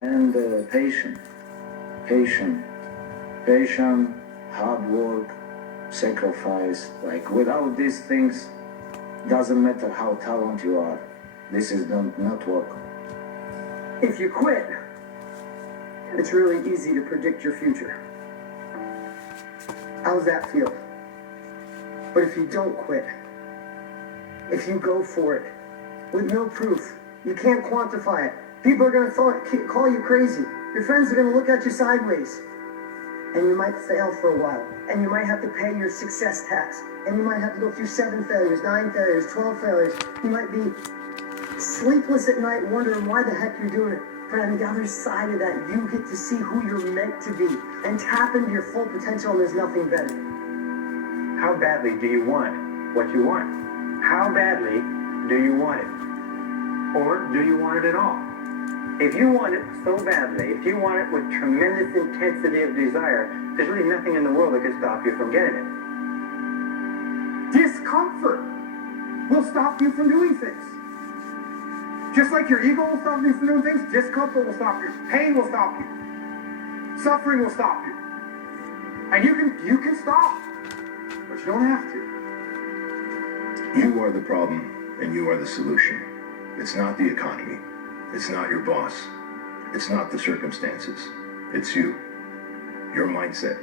And patient, patient, hard work, sacrifice. Like without these things, doesn't matter how talented you are. This is not work. If you quit, it's really easy to predict your future. How's that feel? But if you don't quit, if you go for it, with no proof, you can't quantify it. People are going to call you crazy. Your friends are going to look at you sideways. And you might fail for a while. And you might have to pay your success tax. And you might have to go through 7 failures, 9 failures, 12 failures. You might be sleepless at night wondering why the heck you're doing it. But on the other side of that, you get to see who you're meant to be and tap into your full potential, and there's nothing better. How badly do you want what you want? How badly do you want it? Or do you want it at all? If you want it so badly, if you want it with tremendous intensity of desire, there's really nothing in the world that could stop you from getting it. Discomfort will stop you from doing things. Just like your ego will stop you from doing things, discomfort will stop you. Pain will stop you. Suffering will stop you. And you can stop, but you don't have to. You are the problem, and you are the solution. It's not the economy. It's not your boss. It's not the circumstances. It's you. Your mindset.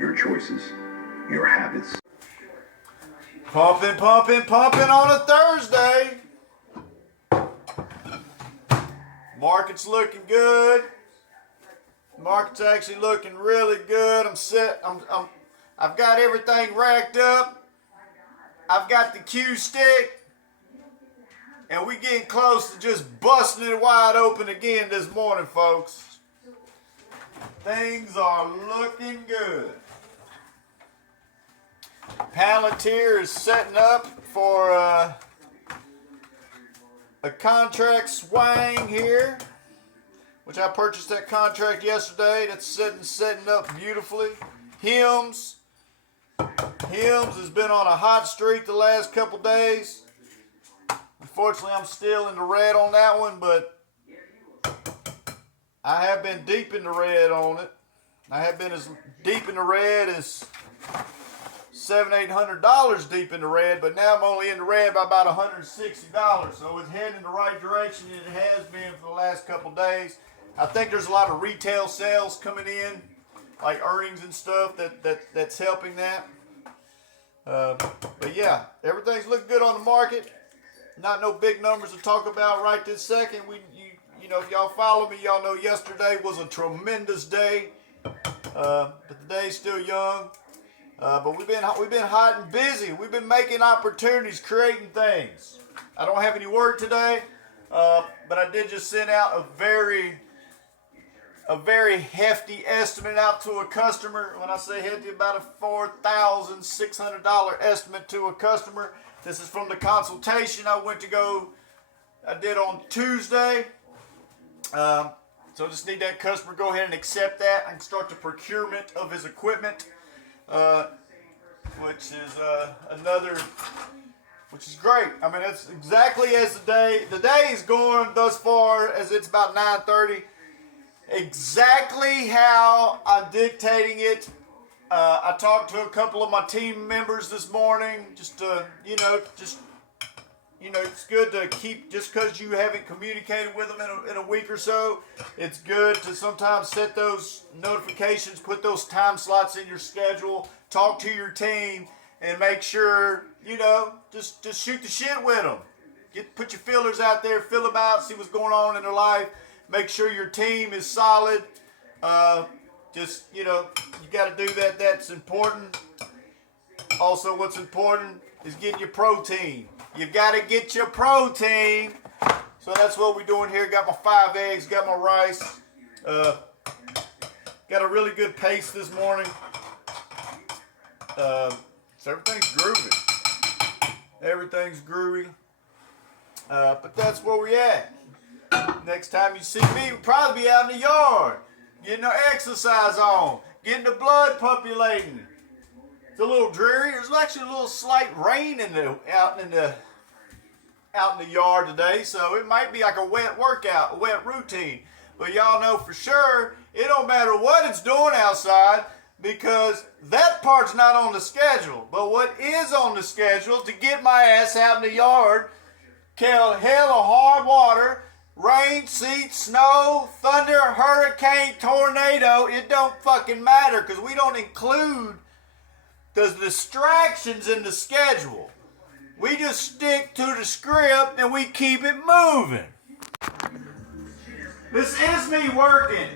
Your choices. Your habits. Pumping on a Thursday. Market's looking good. Market's actually looking really good. I've got everything racked up. I've got the cue stick. And we getting close to just busting it wide open again this morning, folks. Things are looking good. Palantir is setting up for a contract swing here, which I purchased that contract yesterday. That's setting up beautifully. Hims has been on a hot streak the last couple days. Unfortunately, I'm still in the red on that one, but I have been deep in the red on it. I have been as deep in the red as $700-800 deep in the red, but now I'm only in the red by about $160. So it's heading in the right direction, and it has been for the last couple days. I think there's a lot of retail sales coming in, like earnings and stuff that's helping that. But yeah, everything's looking good on the market. Not no big numbers to talk about right this second. You know, if y'all follow me, y'all know yesterday was a tremendous day. But the day's still young. But we've been hot and busy. We've been making opportunities, creating things. I don't have any work today, but I did just send out a very hefty estimate out to a customer. When I say hefty, about a $4,600 estimate to a customer. This is from the consultation I did on Tuesday. So just need that customer to go ahead and accept that and start the procurement of his equipment, which is great. I mean, it's exactly as the day is going thus far, as it's about 9:30. Exactly how I'm dictating it. I talked to a couple of my team members this morning, it's good to keep, just because you haven't communicated with them in a week or so, it's good to sometimes set those notifications, put those time slots in your schedule, talk to your team, and make sure, just shoot the shit with them. Put your feelers out there, fill them out, see what's going on in their life, make sure your team is solid. You got to do that. That's important. Also, what's important is getting your protein. You've got to get your protein. So that's what we're doing here. Got my 5 eggs, got my rice. Got a really good pace this morning. So everything's groovy. Everything's groovy. But that's where we at. Next time you see me, we'll probably be out in the yard, getting our exercise on, getting the blood puppulating. It's a little dreary. There's actually a little slight rain out in the yard today, so it might be like a wet workout, a wet routine. but y'all know for sure it don't matter what it's doing outside because that part's not on the schedule. But what is on the schedule to get my ass out in the yard, hell of hard water, rain, sleet, snow, thunder, hurricane, tornado, it don't fucking matter because we don't include the distractions in the schedule. We just stick to the script and we keep it moving. This is me working.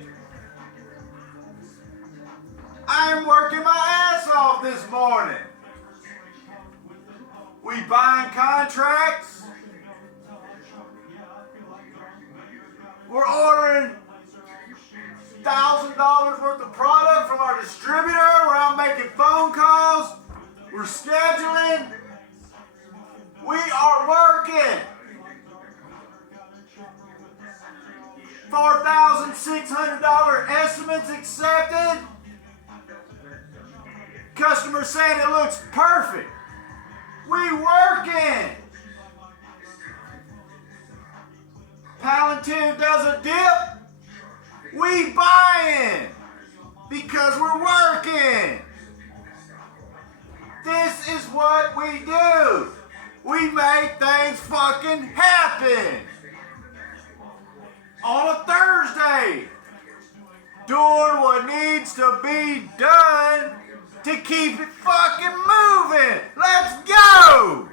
I'm working my ass off this morning. We buying contracts. We're ordering $1,000 worth of product from our distributor. We're out making phone calls. We're scheduling. We are working. $4,600 estimates accepted. Customer saying it looks perfect. We working. Palantir does a dip. We buying because we're working. This is what we do. We make things fucking happen. On a Thursday, doing what needs to be done to keep it fucking moving. Let's go!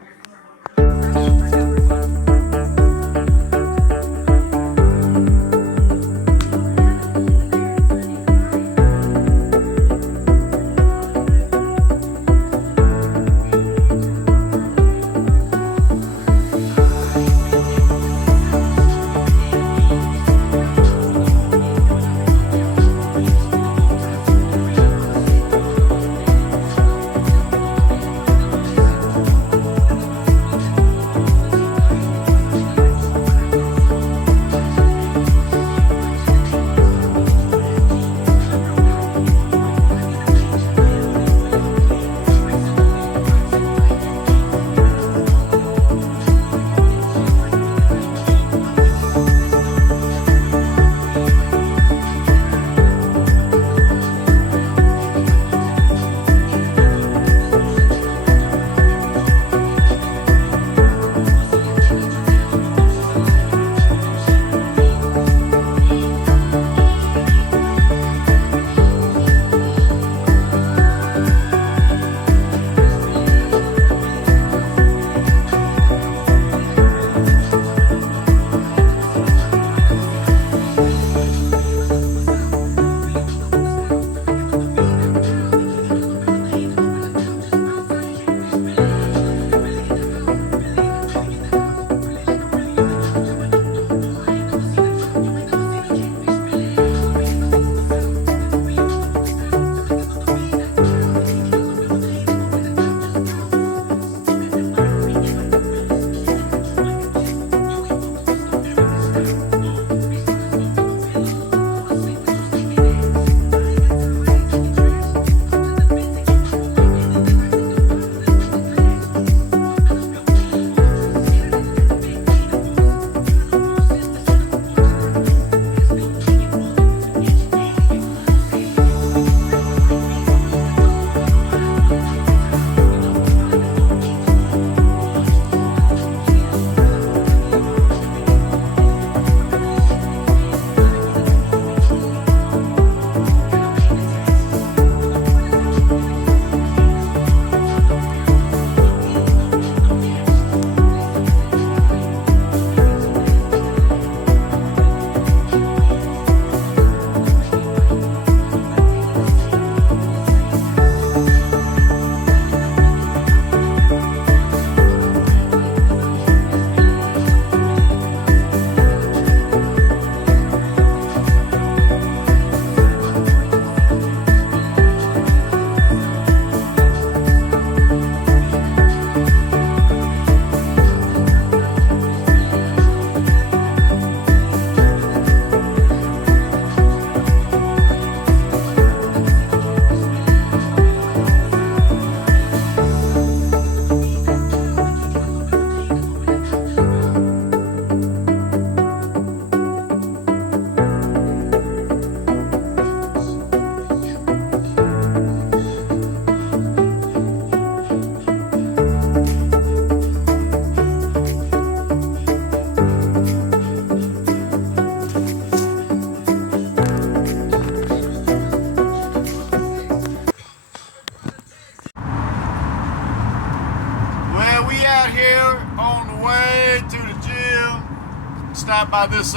stop by this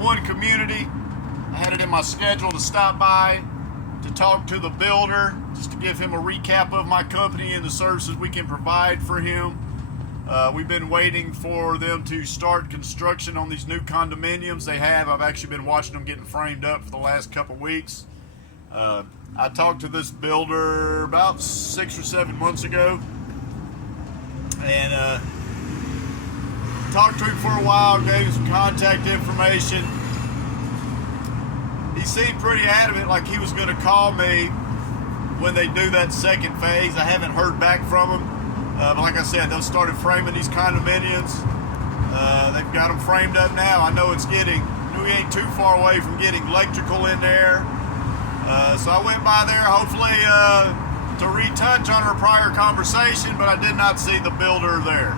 one community. I had it in my schedule to stop by to talk to the builder, just to give him a recap of my company and the services we can provide for him. We've been waiting for them to start construction on these new condominiums they have. I've actually been watching them getting framed up for the last couple weeks. I talked to this builder about 6 or 7 months ago, and talked to him for a while, gave him some contact information. He seemed pretty adamant, like he was going to call me when they do that second phase. I haven't heard back from him. But like I said, they've started framing these condominiums. They've got them framed up now. I know we ain't too far away from getting electrical in there. So I went by there, hopefully to retouch on our prior conversation, but I did not see the builder there.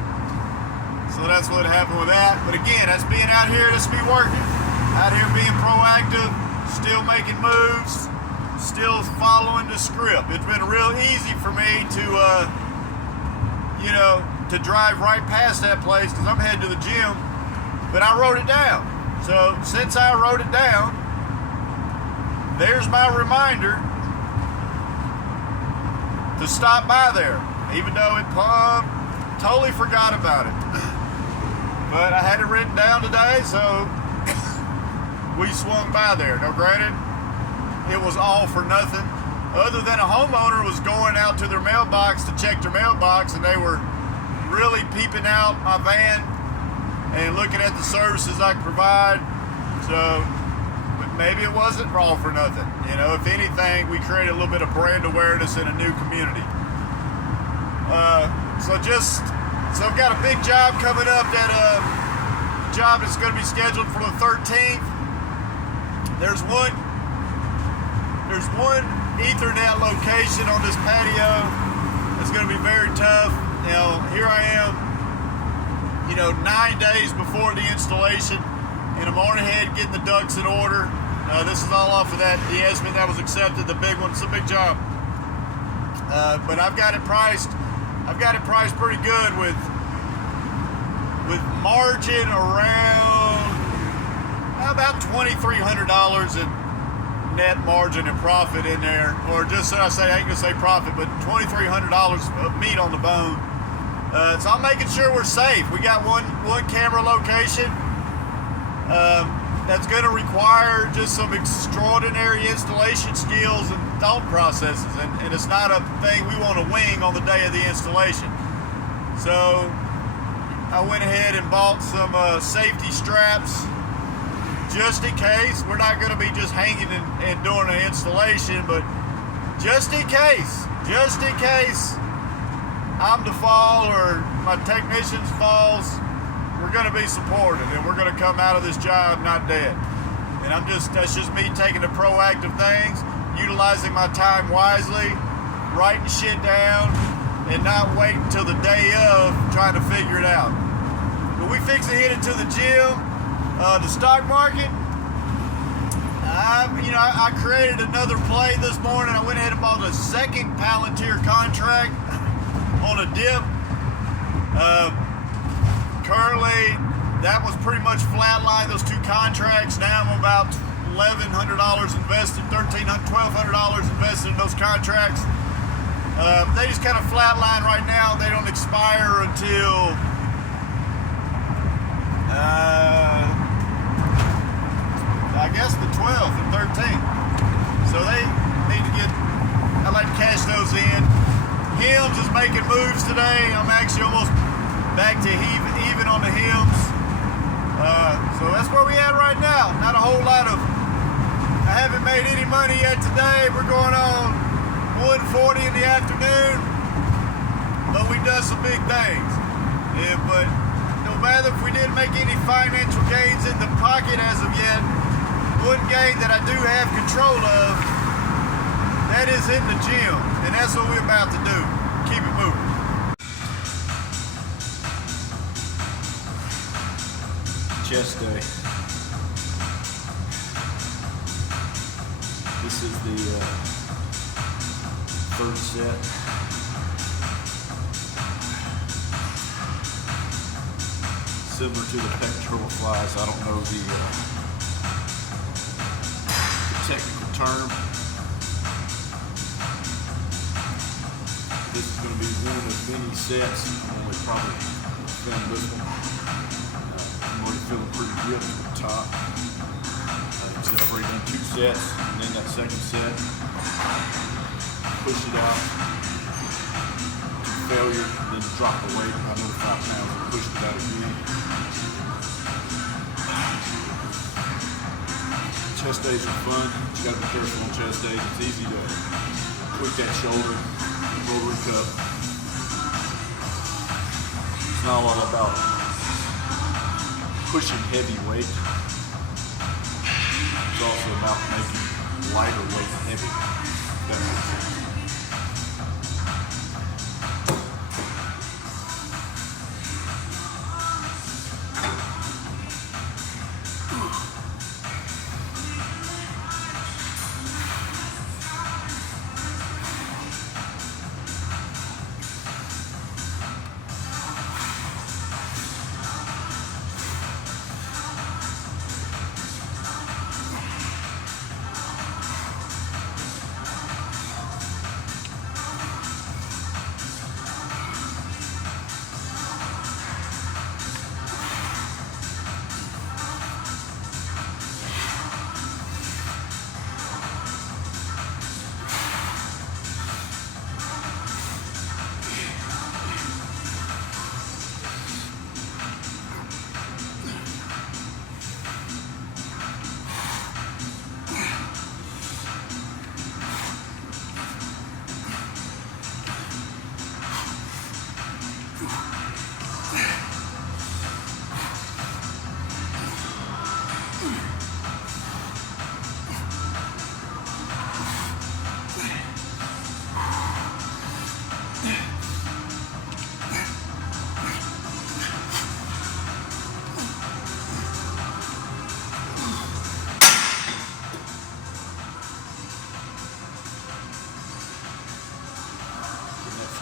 So that's what happened with that. But again, that's being out here, that's me working. Out here being proactive, still making moves, still following the script. It's been real easy for me to drive right past that place because I'm heading to the gym, but I wrote it down. So since I wrote it down, there's my reminder to stop by there, even though it totally forgot about it. But I had it written down today, so we swung by there. Now granted, it was all for nothing, other than a homeowner was going out to their mailbox to check their mailbox, and they were really peeping out my van and looking at the services I could provide. So maybe it wasn't all for nothing. If anything, we created a little bit of brand awareness in a new community. So I've got a big job coming up, that job that's going to be scheduled for the 13th. There's one Ethernet location on this patio that's going to be very tough. Here I am, 9 days before the installation, and I'm on ahead getting the ducks in order. This is all off of the estimate that was accepted, the big one. It's a big job. But I've got it priced pretty good with margin around about $2,300 in net margin and profit in there, or just I ain't gonna say profit, but $2,300 of meat on the bone. So I'm making sure we're safe. We got one camera location that's going to require just some extraordinary installation skills and thought processes, and it's not a thing we want to wing on the day of the installation. So I went ahead and bought some safety straps, just in case. We're not going to be just hanging and doing an installation, but just in case I'm to fall or my technicians falls, we're going to be supported, and we're going to come out of this job not dead. And that's just me taking the proactive things, utilizing my time wisely, writing shit down, and not waiting until the day of trying to figure it out. But we fix to hit it to the gym, the stock market. I created another play this morning. I went ahead and bought a second Palantir contract on a dip. Currently, that was pretty much flatlined, those two contracts. Now I'm about $1,100 invested, $1,200 invested in those contracts. They just kind of flatline right now. They don't expire until I guess the 12th and 13th. So they need to I'd like to cash those in. Hims is making moves today. I'm actually almost back to even on the Hims. So that's where we at right now. Not a whole lot of, I haven't made any money yet today. We're going on 1:40 in the afternoon, but we've done some big things. Yeah, but no matter if we didn't make any financial gains in the pocket as of yet, one gain that I do have control of, that is in the gym, and that's what we're about to do. Keep it moving. Chest day. This is the third set. similar to the pectoral flies. I don't know the technical term. This is going to be one of many sets. I'm only probably filmed this one. I'm already feeling pretty good at the top. Like I said, I've already done 2 sets, and then that second set, push it out to failure, then drop the weight, another 5 pounds, and push it out again. Chest days are fun. You gotta be careful on chest days. It's easy to tweak that shoulder, rotary cup. It's not all about pushing heavy weight. It's also about making lighter weight heavy. If that makes sense.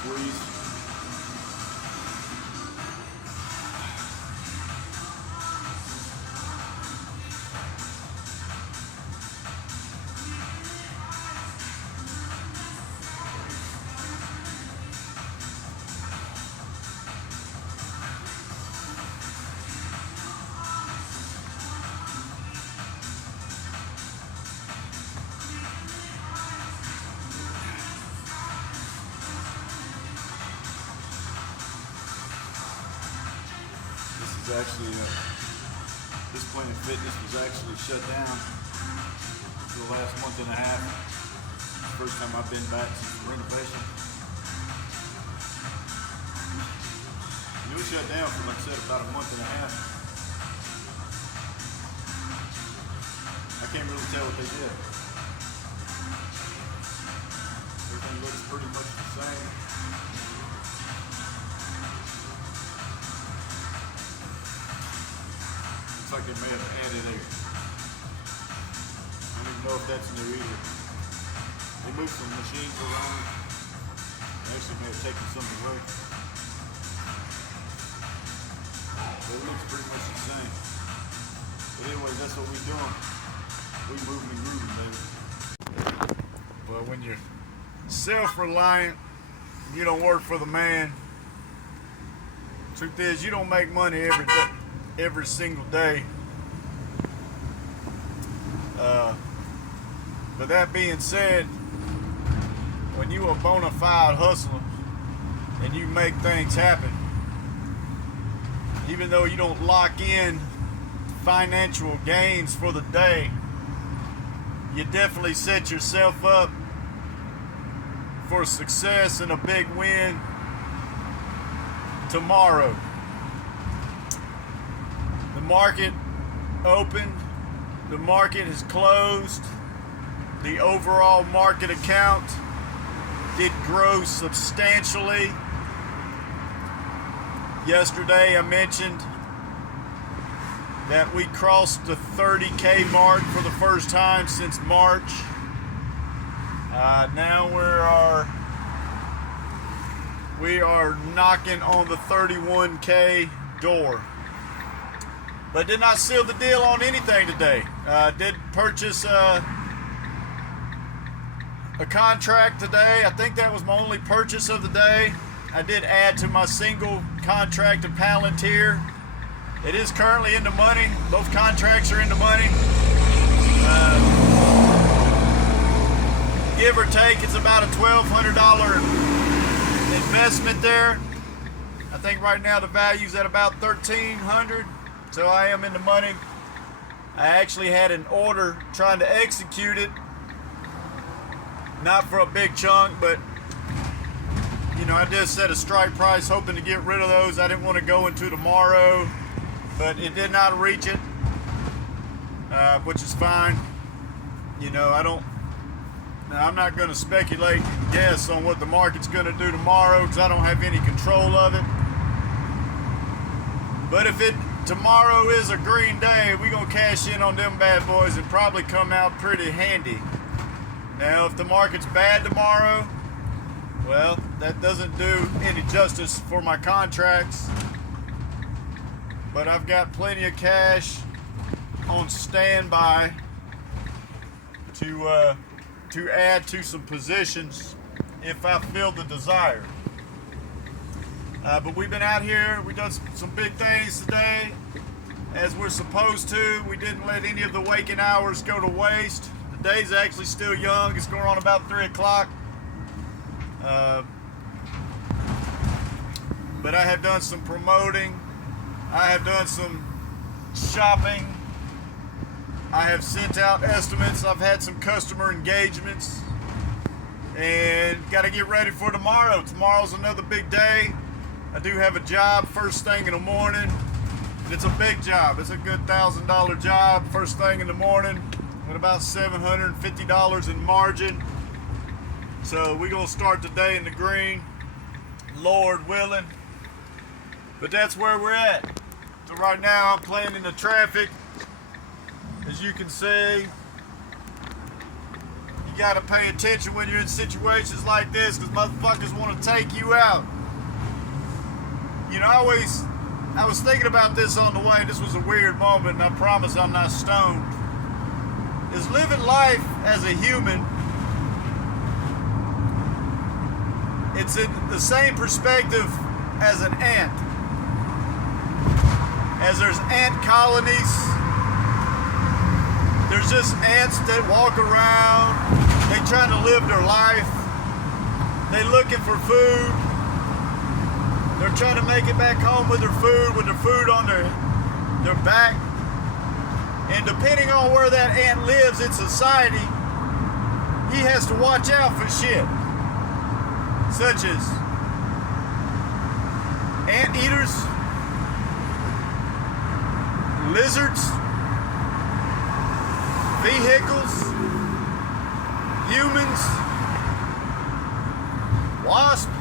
Squeeze. Actually, this Planet Fitness was actually shut down for the last month and a half. First time I've been back since the renovation. It was shut down for, like I said, about a month and a half. I can't really tell what they did. Everything looks pretty much the same. Like they may have added a, I don't even know if that's new either. They moved some machines around. They actually may have taken some away. But it looks pretty much the same. But anyways, that's what we're doing. We moving and grooving, baby. But when you're self-reliant, you don't work for the man. Truth is, you don't make money every single day. But that being said, when you a bona fide hustler and you make things happen, even though you don't lock in financial gains for the day, you definitely set yourself up for success and a big win tomorrow. The market opened, the market has closed, the overall market account did grow substantially. Yesterday I mentioned that we crossed the 30K mark for the first time since March. Now we are knocking on the 31K door. But did not seal the deal on anything today. Did purchase a contract today. I think that was my only purchase of the day. I did add to my single contract of Palantir. It is currently in the money. Both contracts are in the money. Give or take, it's about a $1,200 investment there. I think right now the value's at about $1,300, so I am in the money. I actually had an order trying to execute it, not for a big chunk, but you know, I just set a strike price hoping to get rid of those. I didn't want to go into tomorrow, but it did not reach it, which is fine. You know, I'm not going to speculate and guess on what the market's going to do tomorrow because I don't have any control of it. But if tomorrow is a green day, we're going to cash in on them bad boys and probably come out pretty handy. Now, if the market's bad tomorrow, well, that doesn't do any justice for my contracts. But I've got plenty of cash on standby to add to some positions if I feel the desire. But we've been out here, we've done some big things today, as we're supposed to. We didn't let any of the waking hours go to waste. The day's actually still young, it's going on about 3 o'clock. But I have done some promoting, I have done some shopping, I have sent out estimates, I've had some customer engagements, and got to get ready for tomorrow. Tomorrow's another big day. I do have a job first thing in the morning. It's a big job. It's a good $1,000 job first thing in the morning with about $750 in margin. So we're going to start the day in the green, Lord willing. But that's where we're at. So right now I'm playing in the traffic. As you can see, you got to pay attention when you're in situations like this because motherfuckers want to take you out. You know, I was thinking about this on the way. This was a weird moment, and I promise I'm not stoned. Is living life as a human, it's in the same perspective as an ant. As there's ant colonies, there's just ants that walk around, they trying to live their life, they looking for food, they're trying to make it back home with their food on their back. And depending on where that ant lives in society, he has to watch out for shit. Such as anteaters, lizards, vehicles, humans, wasps.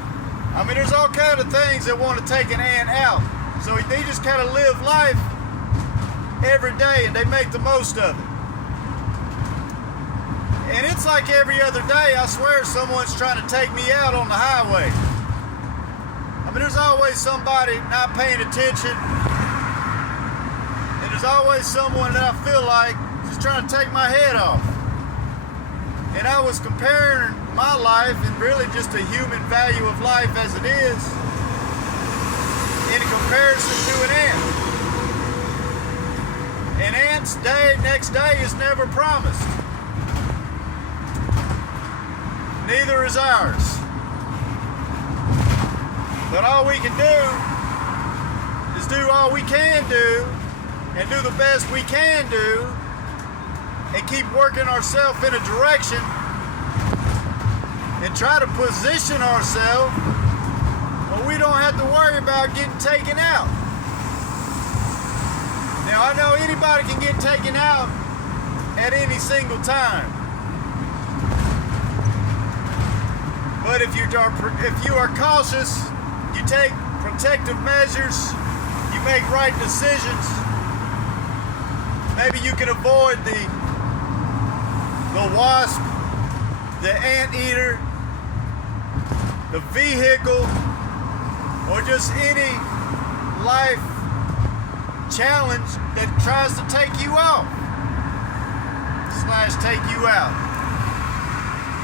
I mean, there's all kinds of things that want to take an ant out. So they just kind of live life every day and they make the most of it. And it's like every other day, I swear someone's trying to take me out on the highway. I mean, there's always somebody not paying attention. And there's always someone that I feel like just trying to take my head off. And I was comparing my life and really just the human value of life as it is in comparison to an ant. An ant's next day is never promised. Neither is ours. But all we can do is do all we can do and do the best we can do and keep working ourselves in a direction and try to position ourselves where we don't have to worry about getting taken out. Now I know anybody can get taken out at any single time. But if you are cautious, you take protective measures, you make right decisions, maybe you can avoid the wasp, the anteater, the vehicle, or just any challenge that tries to take you off / take you out.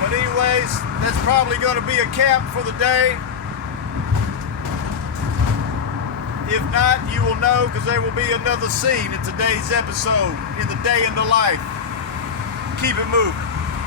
But anyways, that's probably going to be a cap for the day. If not, you will know, because there will be another scene in today's episode in the day in the life. Keep it moving.